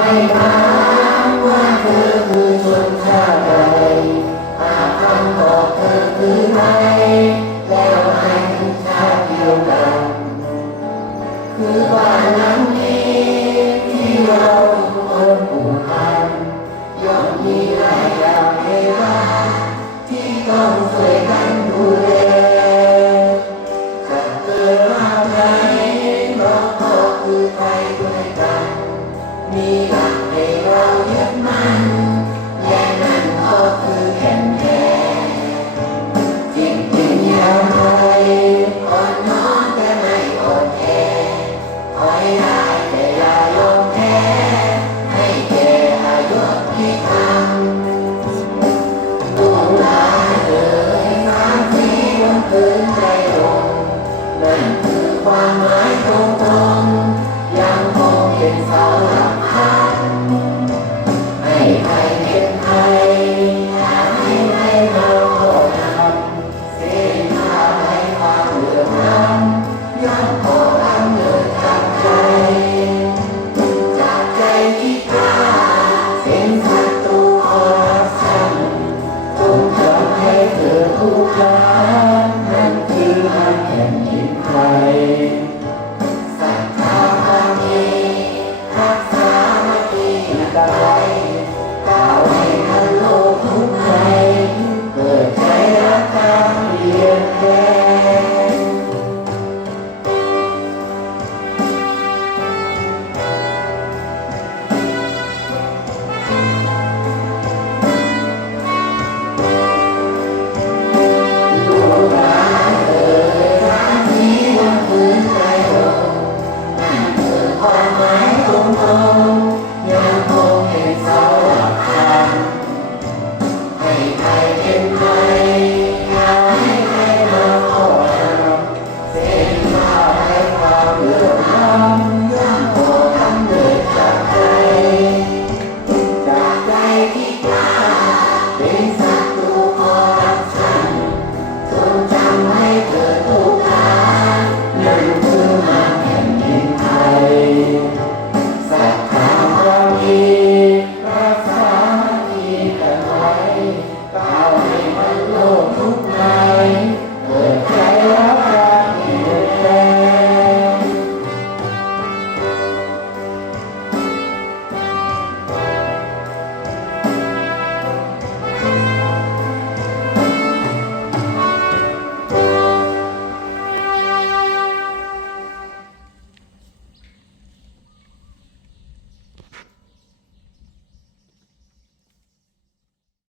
ไม่ถามว่าเธอคือชนชาติใดหาคำบอกเธอคือไทยแล้วให้ชาติเดียวกัน คือบ้านหลังนี้ที่เราทุกคนผูกพันย่อมมีหลายอย่างเวลาที่ต้องช่วยกันดูแลจะเกิดมาไหนเราก็คือไทยด้วยกัน มีหลักให้เรายึดมั่นและนั่นก็คือแข็งแรงจริงๆอย่างไรอ่อนน้อมแต่ไม่อ่อนแอถอยได้แต่อย่ายอมแพ้ให้แก่อายุที่ทำดวงตาเอ่ยสามสีบนพื้นใจลงนั่นคือความหมายตรง เกิดใจรักการเปลี่ยนแปลง